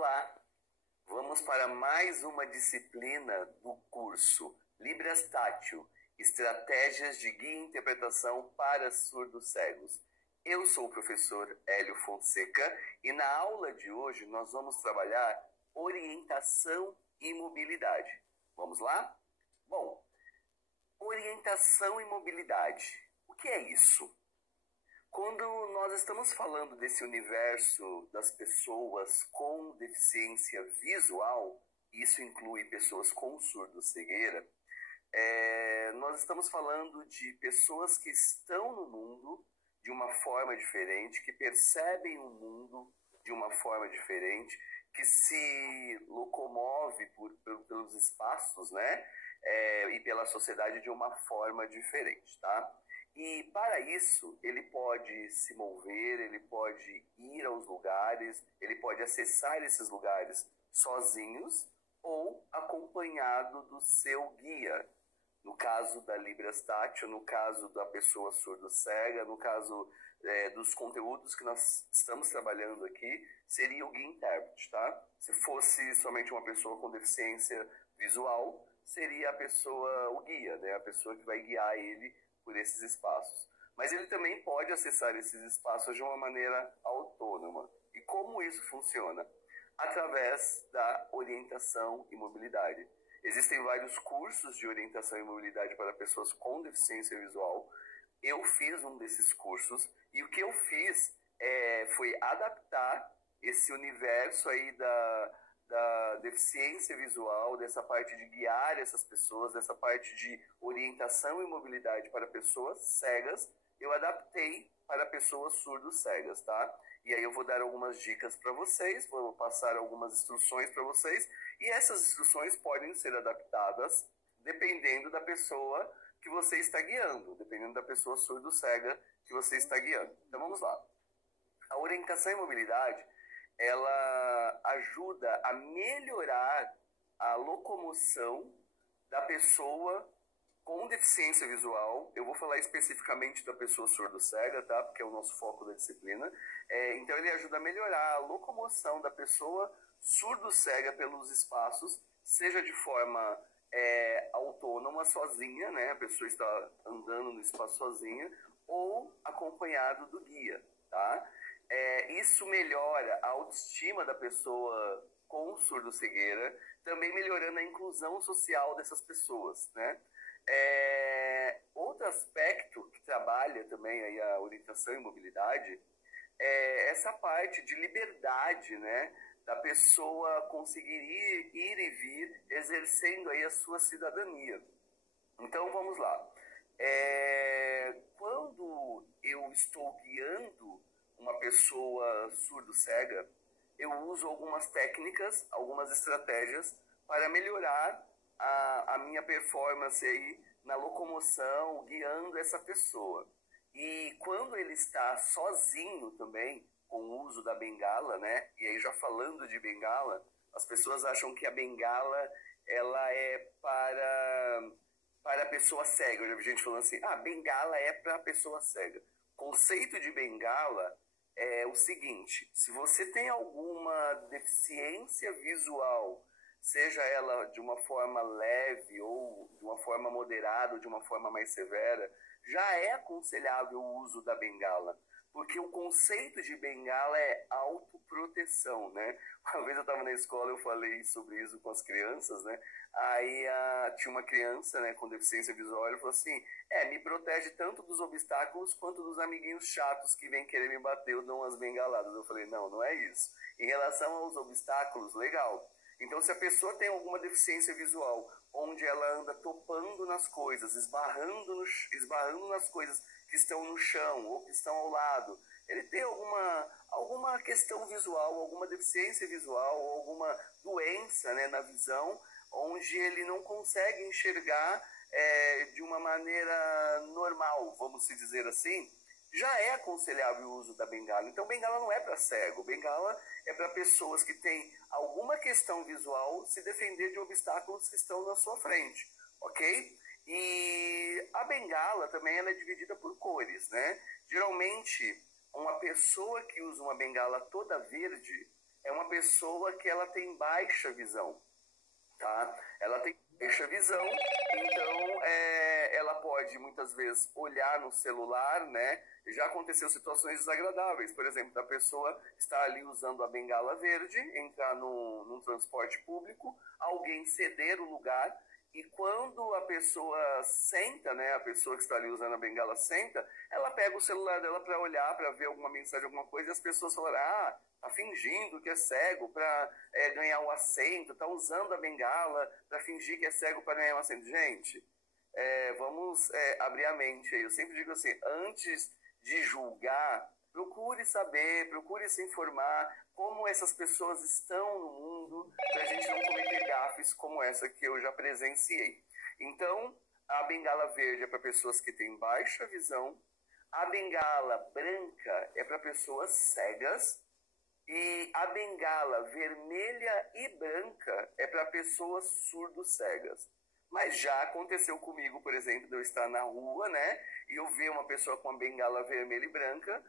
Olá, vamos para mais uma disciplina do curso Libras Tátil, Estratégias de Guia e Interpretação para Surdos Cegos. Eu sou o professor Hélio Fonseca e na aula de hoje nós vamos trabalhar orientação e mobilidade. Vamos lá? Bom, orientação e mobilidade. O que é isso? Quando nós estamos falando desse universo das pessoas com deficiência visual, isso inclui pessoas com surdo-cegueira, nós estamos falando de pessoas que estão no mundo de uma forma diferente, que percebem o mundo de uma forma diferente, que se locomove pelos espaços, né? E pela sociedade de uma forma diferente, tá? E para isso, ele pode se mover, ele pode ir aos lugares, ele pode acessar esses lugares sozinhos ou acompanhado do seu guia. No caso da Libras Tátil, no caso da pessoa surdo-cega, no caso dos conteúdos que nós estamos trabalhando aqui, seria o guia intérprete, tá? Se fosse somente uma pessoa com deficiência visual, seria o guia, né? A pessoa que vai guiar ele por esses espaços. Mas ele também pode acessar esses espaços de uma maneira autônoma. E como isso funciona? Através da orientação e mobilidade. Existem vários cursos de orientação e mobilidade para pessoas com deficiência visual. Eu fiz um desses cursos e o que eu fiz foi adaptar esse universo aí da deficiência visual, dessa parte de guiar essas pessoas, dessa parte de orientação e mobilidade para pessoas cegas, eu adaptei para pessoas surdo-cegas, tá? E aí eu vou dar algumas dicas para vocês, vou passar algumas instruções para vocês, e essas instruções podem ser adaptadas dependendo da pessoa que você está guiando, dependendo da pessoa surdo-cega que você está guiando. Então vamos lá. A orientação e mobilidade, ela ajuda a melhorar a locomoção da pessoa com deficiência visual. Eu vou falar especificamente da pessoa surdo-cega, tá? Porque é o nosso foco da disciplina. Então ele ajuda a melhorar a locomoção da pessoa surdo-cega pelos espaços, seja de forma autônoma, sozinha, né? A pessoa está andando no espaço sozinha, ou acompanhado do guia, tá? Isso melhora a autoestima da pessoa com surdo-cegueira, também melhorando a inclusão social dessas pessoas, né? Outro aspecto que trabalha também aí a orientação e mobilidade é essa parte de liberdade, né? Da pessoa conseguir ir e vir exercendo aí a sua cidadania. Então vamos lá. Quando eu estou guiando uma pessoa surdo-cega, eu uso algumas técnicas, algumas estratégias para melhorar a minha performance aí na locomoção, guiando essa pessoa. E quando ele está sozinho também, com o uso da bengala, né? E aí já falando de bengala, as pessoas acham que a bengala ela é para a pessoa cega. Eu já vi gente falando assim, bengala é para a pessoa cega. O conceito de bengala é o seguinte: se você tem alguma deficiência visual, seja ela de uma forma leve ou de uma forma moderada ou de uma forma mais severa, já é aconselhável o uso da bengala, porque o conceito de bengala é autoproteção, né? Uma vez eu estava na escola, eu falei sobre isso com as crianças, né? Aí tinha uma criança, né, com deficiência visual, ele falou assim, me protege tanto dos obstáculos quanto dos amiguinhos chatos que vêm querer me bater ou dão umas bengaladas. Eu falei, não é isso. Em relação aos obstáculos, legal. Então, se a pessoa tem alguma deficiência visual, onde ela anda topando nas coisas, esbarrando nas coisas que estão no chão ou que estão ao lado, ele tem alguma questão visual, alguma deficiência visual, ou alguma doença, né, na visão, onde ele não consegue enxergar de uma maneira normal, vamos se dizer assim, já é aconselhável o uso da bengala. Então, bengala não é para cego, bengala é para pessoas que têm alguma questão visual se defender de obstáculos que estão na sua frente, ok? E a bengala também ela é dividida por cores, né? Geralmente, uma pessoa que usa uma bengala toda verde, é uma pessoa que ela tem baixa visão, tá? Ela tem baixa visão, então ela pode muitas vezes olhar no celular, né? Já aconteceu situações desagradáveis, por exemplo, da pessoa estar ali usando a bengala verde, entrar num transporte público, alguém ceder o lugar, e quando a pessoa senta, né, a pessoa que está ali usando a bengala senta, ela pega o celular dela para olhar, para ver alguma mensagem, alguma coisa, e as pessoas falam, tá fingindo que é cego para ganhar o assento, tá usando a bengala para fingir que é cego para ganhar o assento. Gente, vamos abrir a mente aí. Eu sempre digo assim, antes de julgar, procure saber, procure se informar como essas pessoas estão no mundo, para a gente não cometer gafes como essa que eu já presenciei. Então, a bengala verde é para pessoas que têm baixa visão, a bengala branca é para pessoas cegas, e a bengala vermelha e branca é para pessoas surdo-cegas. Mas já aconteceu comigo, por exemplo, de eu estar na rua, né? E eu ver uma pessoa com a bengala vermelha e branca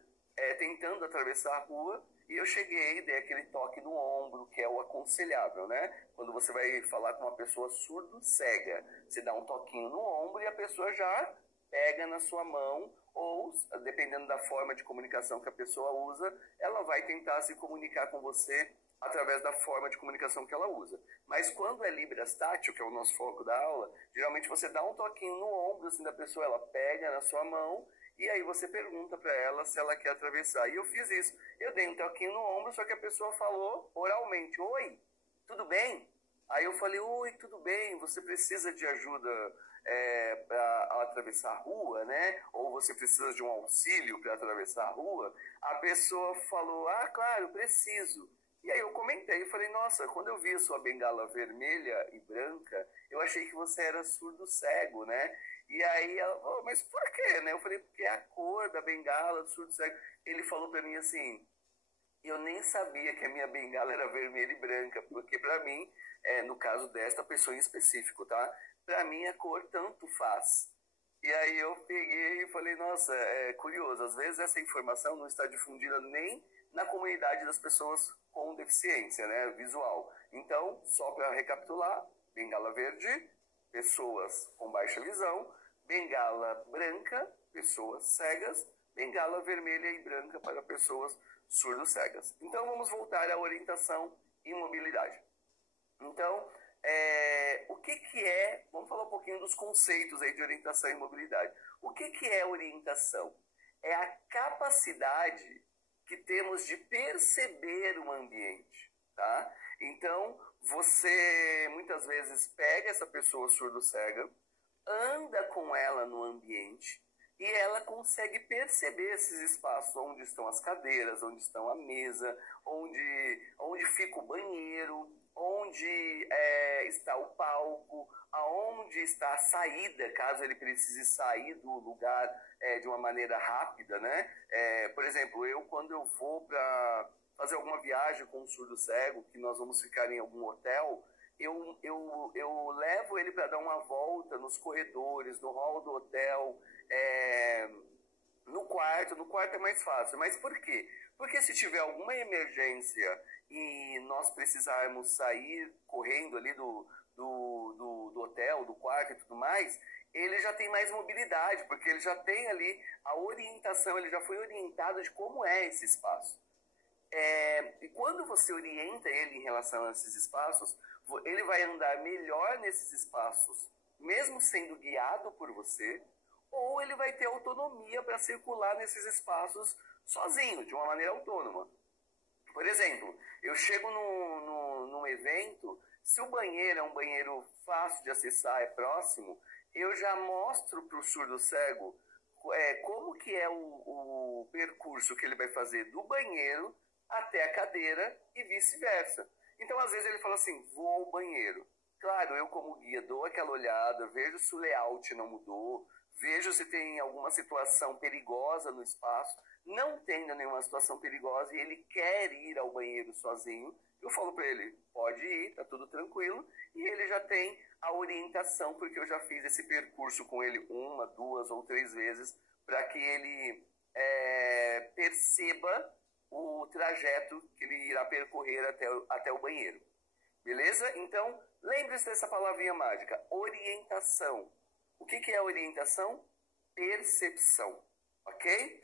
tentando atravessar a rua, e eu cheguei, dei aquele toque no ombro, que é o aconselhável, né? Quando você vai falar com uma pessoa surdo-cega, você dá um toquinho no ombro e a pessoa já pega na sua mão, ou, dependendo da forma de comunicação que a pessoa usa, ela vai tentar se comunicar com você através da forma de comunicação que ela usa. Mas quando é Libras tátil, que é o nosso foco da aula, geralmente você dá um toquinho no ombro assim, da pessoa, ela pega na sua mão, e aí você pergunta para ela se ela quer atravessar. E eu fiz isso. Eu dei um toquinho no ombro, só que a pessoa falou oralmente, oi, tudo bem? Aí eu falei, oi, tudo bem, você precisa de ajuda para atravessar a rua, né? Ou você precisa de um auxílio para atravessar a rua? A pessoa falou, claro, preciso. E aí eu comentei, falei, nossa, quando eu vi a sua bengala vermelha e branca, eu achei que você era surdo-cego, né? E aí ela falou, mas por quê, né? Eu falei, porque é a cor da bengala do surdo-cego. Ele falou para mim assim, eu nem sabia que a minha bengala era vermelha e branca, porque para mim, no caso desta pessoa em específico, tá? Para mim a cor tanto faz. E aí eu peguei e falei, nossa, é curioso, às vezes essa informação não está difundida nem na comunidade das pessoas com deficiência, né, visual. Então, só para recapitular, bengala verde, pessoas com baixa visão, bengala branca, pessoas cegas, bengala vermelha e branca para pessoas surdo-cegas. Então, vamos voltar à orientação e mobilidade. Então, o que é, vamos falar um pouquinho dos conceitos aí de orientação e mobilidade. O que é orientação? É a capacidade que temos de perceber o ambiente, tá? Então, você muitas vezes pega essa pessoa surdo-cega, anda com ela no ambiente e ela consegue perceber esses espaços, onde estão as cadeiras, onde estão a mesa, onde fica o banheiro, onde está o palco, aonde está a saída, caso ele precise sair do lugar de uma maneira rápida, né? Por exemplo, quando eu vou para fazer alguma viagem com um surdo-cego, que nós vamos ficar em algum hotel, eu levo ele para dar uma volta nos corredores, no hall do hotel, no quarto é mais fácil. Mas por quê? Porque se tiver alguma emergência e nós precisarmos sair correndo ali do hotel, do quarto e tudo mais, ele já tem mais mobilidade, porque ele já tem ali a orientação, ele já foi orientado de como é esse espaço. E quando você orienta ele em relação a esses espaços, ele vai andar melhor nesses espaços, mesmo sendo guiado por você, ou ele vai ter autonomia para circular nesses espaços sozinho, de uma maneira autônoma. Por exemplo, eu chego num evento, se o banheiro é um banheiro fácil de acessar, é próximo, eu já mostro para o surdo-cego como que é o percurso que ele vai fazer do banheiro até a cadeira e vice-versa. Então, às vezes ele fala assim, vou ao banheiro. Claro, eu como guia dou aquela olhada, vejo se o layout não mudou, vejo se tem alguma situação perigosa no espaço. Não tendo nenhuma situação perigosa e ele quer ir ao banheiro sozinho, eu falo para ele, pode ir, tá tudo tranquilo. E ele já tem a orientação, porque eu já fiz esse percurso com ele 1, 2 ou 3 vezes, para que ele perceba o trajeto que ele irá percorrer até o banheiro. Beleza? Então, lembre-se dessa palavrinha mágica, orientação. O que é orientação? Percepção, ok?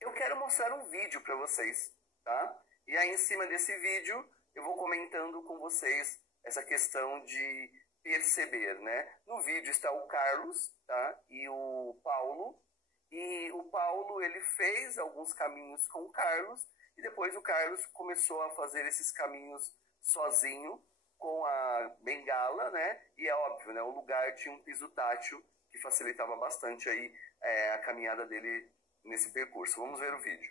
Eu quero mostrar um vídeo para vocês, tá? E aí, em cima desse vídeo, eu vou comentando com vocês essa questão de perceber, né? No vídeo está o Carlos, tá? E o Paulo. E o Paulo, ele fez alguns caminhos com o Carlos, e depois o Carlos começou a fazer esses caminhos sozinho, com a bengala, né? E é óbvio, né? O lugar tinha um piso tátil, que facilitava bastante aí a caminhada dele nesse percurso. Vamos ver o vídeo.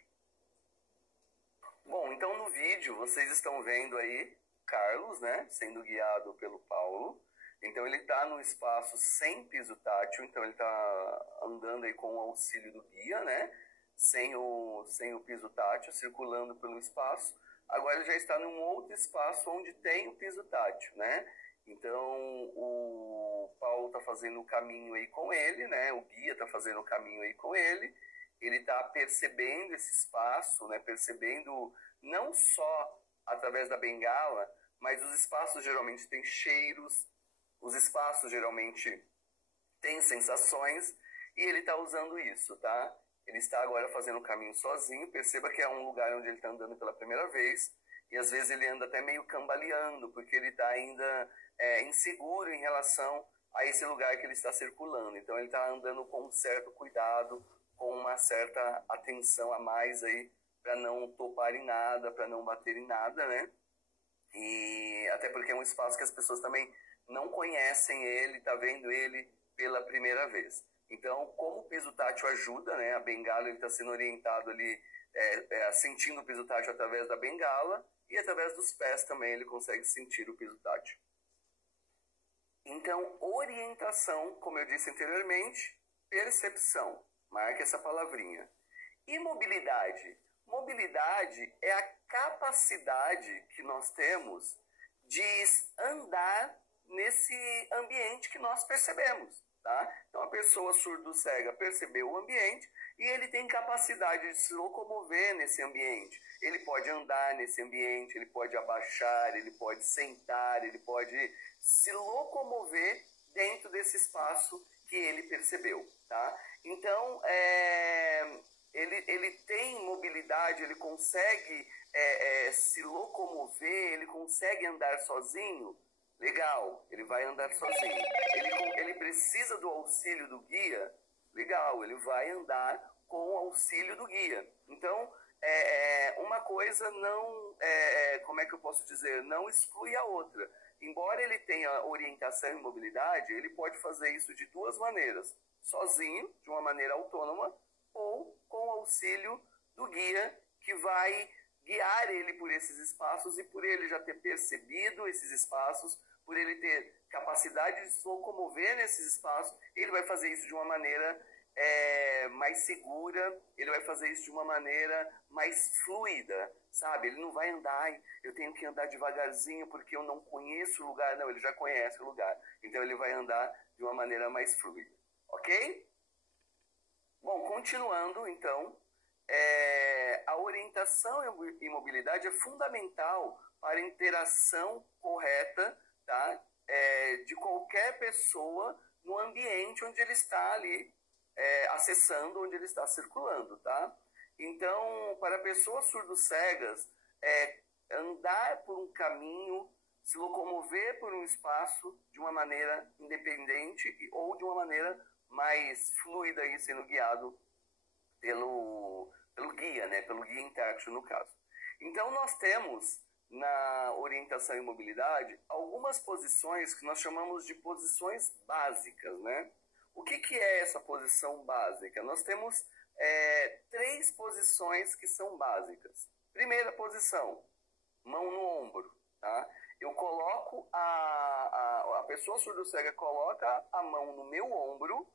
Bom, então no vídeo vocês estão vendo aí Carlos, né, sendo guiado pelo Paulo. Então ele está no espaço sem piso tátil, então ele está andando aí com o auxílio do guia, né, sem o piso tátil, circulando pelo espaço. Agora ele já está num outro espaço onde tem o piso tátil, né. Então o Paulo está fazendo o caminho aí com ele, né, o guia está fazendo o caminho aí com ele. Ele está percebendo esse espaço, né, percebendo não só através da bengala, mas os espaços geralmente têm cheiros, os espaços geralmente têm sensações, e ele está usando isso, tá? Ele está agora fazendo o caminho sozinho, perceba que é um lugar onde ele está andando pela primeira vez, e às vezes ele anda até meio cambaleando, porque ele está ainda inseguro em relação a esse lugar que ele está circulando. Então ele está andando com um certo cuidado, com uma certa atenção a mais aí, para não topar em nada, para não bater em nada, né? E até porque é um espaço que as pessoas também não conhecem ele, tá vendo ele pela primeira vez. Então, como o piso tátil ajuda, né? A bengala, ele está sendo orientado ali, sentindo o piso tátil através da bengala, e através dos pés também ele consegue sentir o piso tátil. Então, orientação, como eu disse anteriormente, percepção. Marque essa palavrinha. E mobilidade? Mobilidade é a capacidade que nós temos de andar nesse ambiente que nós percebemos, tá? Então a pessoa surdo-cega percebeu o ambiente e ele tem capacidade de se locomover nesse ambiente. Ele pode andar nesse ambiente, ele pode abaixar, ele pode sentar, ele pode se locomover dentro desse espaço que ele percebeu, tá? Então, ele tem mobilidade, ele consegue se locomover, ele consegue andar sozinho. Legal, ele vai andar sozinho. Ele precisa do auxílio do guia. Legal, ele vai andar com o auxílio do guia. Então, uma coisa não, como é que eu posso dizer, não exclui a outra. Embora ele tenha orientação e mobilidade, ele pode fazer isso de duas maneiras. Sozinho, de uma maneira autônoma, ou com o auxílio do guia, que vai guiar ele por esses espaços, e por ele já ter percebido esses espaços, por ele ter capacidade de se locomover nesses espaços, ele vai fazer isso de uma maneira mais segura, ele vai fazer isso de uma maneira mais fluida, sabe? Ele não vai andar, eu tenho que andar devagarzinho porque eu não conheço o lugar. Não, ele já conhece o lugar, então ele vai andar de uma maneira mais fluida, ok? Bom, continuando então, a orientação e mobilidade é fundamental para a interação correta, tá? De qualquer pessoa no ambiente onde ele está ali, acessando, onde ele está circulando, tá? Então, para pessoas surdo-cegas, andar por um caminho, se locomover por um espaço de uma maneira independente ou de uma maneira mais fluida, aí, sendo guiado pelo guia, né? Pelo guia intérprete, no caso. Então, nós temos na orientação e mobilidade algumas posições que nós chamamos de posições básicas, né? O que é essa posição básica? Nós temos 3 posições que são básicas. Primeira posição, mão no ombro, tá? Eu coloco, a pessoa surdo-cega coloca a mão no meu ombro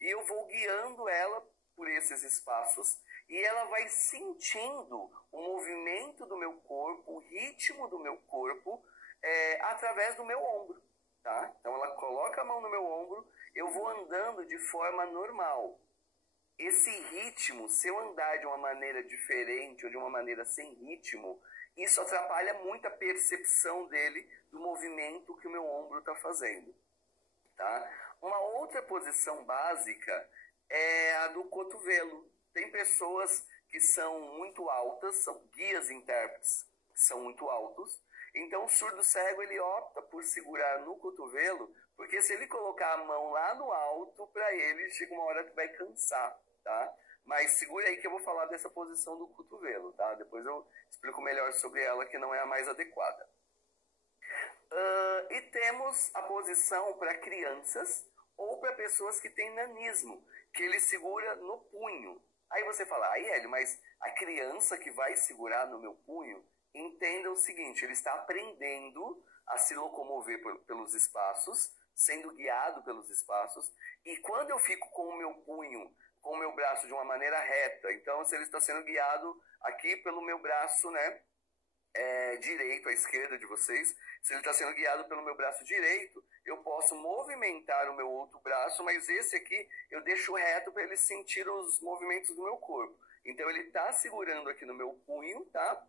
e eu vou guiando ela por esses espaços e ela vai sentindo o movimento do meu corpo, o ritmo do meu corpo, através do meu ombro, tá? Então ela coloca a mão no meu ombro, eu vou andando de forma normal. esse ritmo, se eu andar de uma maneira diferente ou de uma maneira sem ritmo, isso atrapalha muito a percepção dele do movimento que o meu ombro está fazendo. Tá? Uma outra posição básica é a do cotovelo. Tem pessoas que são muito altas, são guias intérpretes que são muito altos. Então o surdo cego ele opta por segurar no cotovelo, porque se ele colocar a mão lá no alto, para ele chega uma hora que vai cansar, tá? Mas segura aí que eu vou falar dessa posição do cotovelo, tá? Depois eu explico melhor sobre ela, que não é a mais adequada. E temos a posição para crianças ou para pessoas que têm nanismo, que ele segura no punho. Aí você fala, Hélio, mas a criança que vai segurar no meu punho, entenda o seguinte, ele está aprendendo a se locomover pelos espaços, sendo guiado pelos espaços, e quando eu fico com o meu punho, com o meu braço de uma maneira reta, então se ele está sendo guiado aqui pelo meu braço, né, direito, à esquerda de vocês, se ele está sendo guiado pelo meu braço direito, eu posso movimentar o meu outro braço, mas esse aqui eu deixo reto para ele sentir os movimentos do meu corpo. Então ele está segurando aqui no meu punho, tá?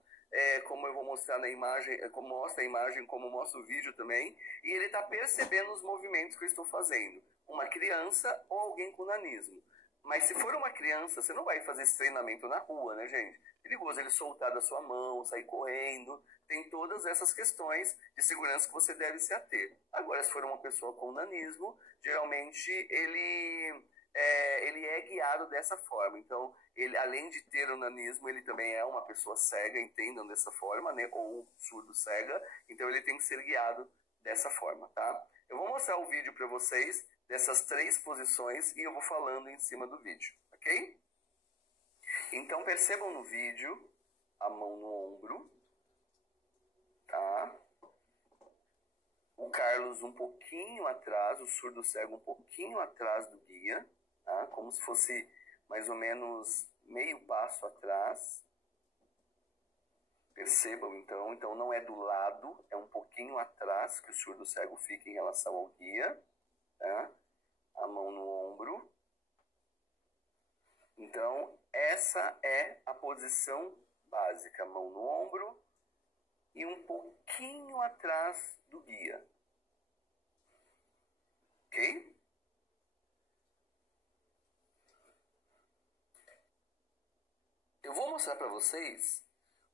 Como eu vou mostrar na imagem, como mostra a imagem, como mostra o vídeo também, e ele está percebendo os movimentos que eu estou fazendo. Uma criança ou alguém com nanismo. Mas se for uma criança, você não vai fazer esse treinamento na rua, né, gente? Perigoso ele soltar da sua mão, sair correndo. Tem todas essas questões de segurança que você deve se ater. Agora, se for uma pessoa com nanismo, geralmente ele é guiado dessa forma. Então, ele, além de ter o nanismo, ele também é uma pessoa cega, entendam dessa forma, né? Ou surdo cega. Então, ele tem que ser guiado dessa forma, tá? Eu vou mostrar o vídeo para vocês dessas 3 posições e eu vou falando em cima do vídeo, ok? Então percebam no vídeo a mão no ombro, tá? O Carlos um pouquinho atrás, o surdo cego um pouquinho atrás do guia, tá? Como se fosse mais ou menos meio passo atrás. Percebam então não é do lado, é um pouquinho atrás que o surdo cego fica em relação ao guia. Tá? A mão no ombro. Então, essa é a posição básica. Mão no ombro e um pouquinho atrás do guia. Ok? Eu vou mostrar para vocês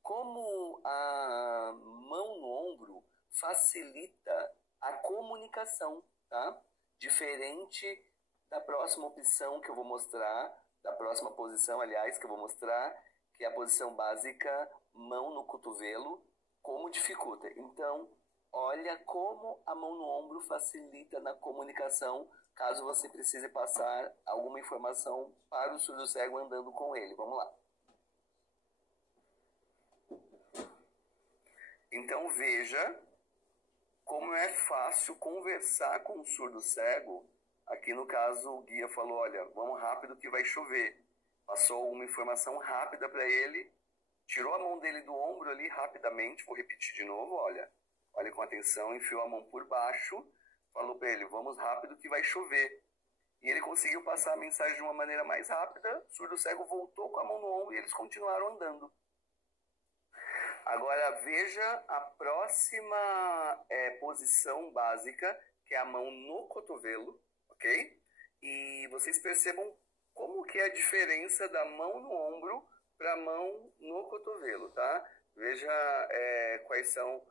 como a mão no ombro facilita a comunicação, tá? Diferente da próxima opção que eu vou mostrar, da próxima posição, aliás, que eu vou mostrar, que é a posição básica, mão no cotovelo, como dificulta. Então, olha como a mão no ombro facilita na comunicação, caso você precise passar alguma informação para o surdo cego andando com ele. Vamos lá. Então, veja como é fácil conversar com o surdo cego. Aqui no caso o guia falou, olha, vamos rápido que vai chover. Passou uma informação rápida para ele, tirou a mão dele do ombro ali rapidamente, vou repetir de novo, olha com atenção, enfiou a mão por baixo, falou para ele, vamos rápido que vai chover. E ele conseguiu passar a mensagem de uma maneira mais rápida, o surdo cego voltou com a mão no ombro e eles continuaram andando. Agora veja a próxima posição básica, que é a mão no cotovelo, ok? E vocês percebam como que é a diferença da mão no ombro para a mão no cotovelo, tá? Veja quais são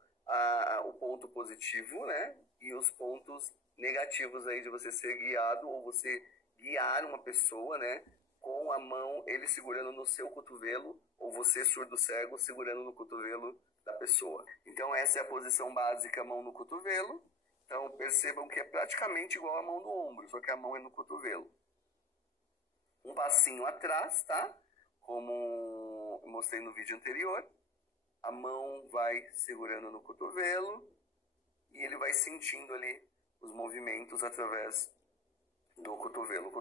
o ponto positivo, né? E os pontos negativos aí de você ser guiado ou você guiar uma pessoa, né? Com a mão, ele segurando no seu cotovelo, ou você, surdo cego, segurando no cotovelo da pessoa. Então, essa é a posição básica, mão no cotovelo. Então, percebam que é praticamente igual a mão no ombro, só que a mão é no cotovelo. Um passinho atrás, tá? Como eu mostrei no vídeo anterior. A mão vai segurando no cotovelo e ele vai sentindo ali os movimentos através do cotovelo.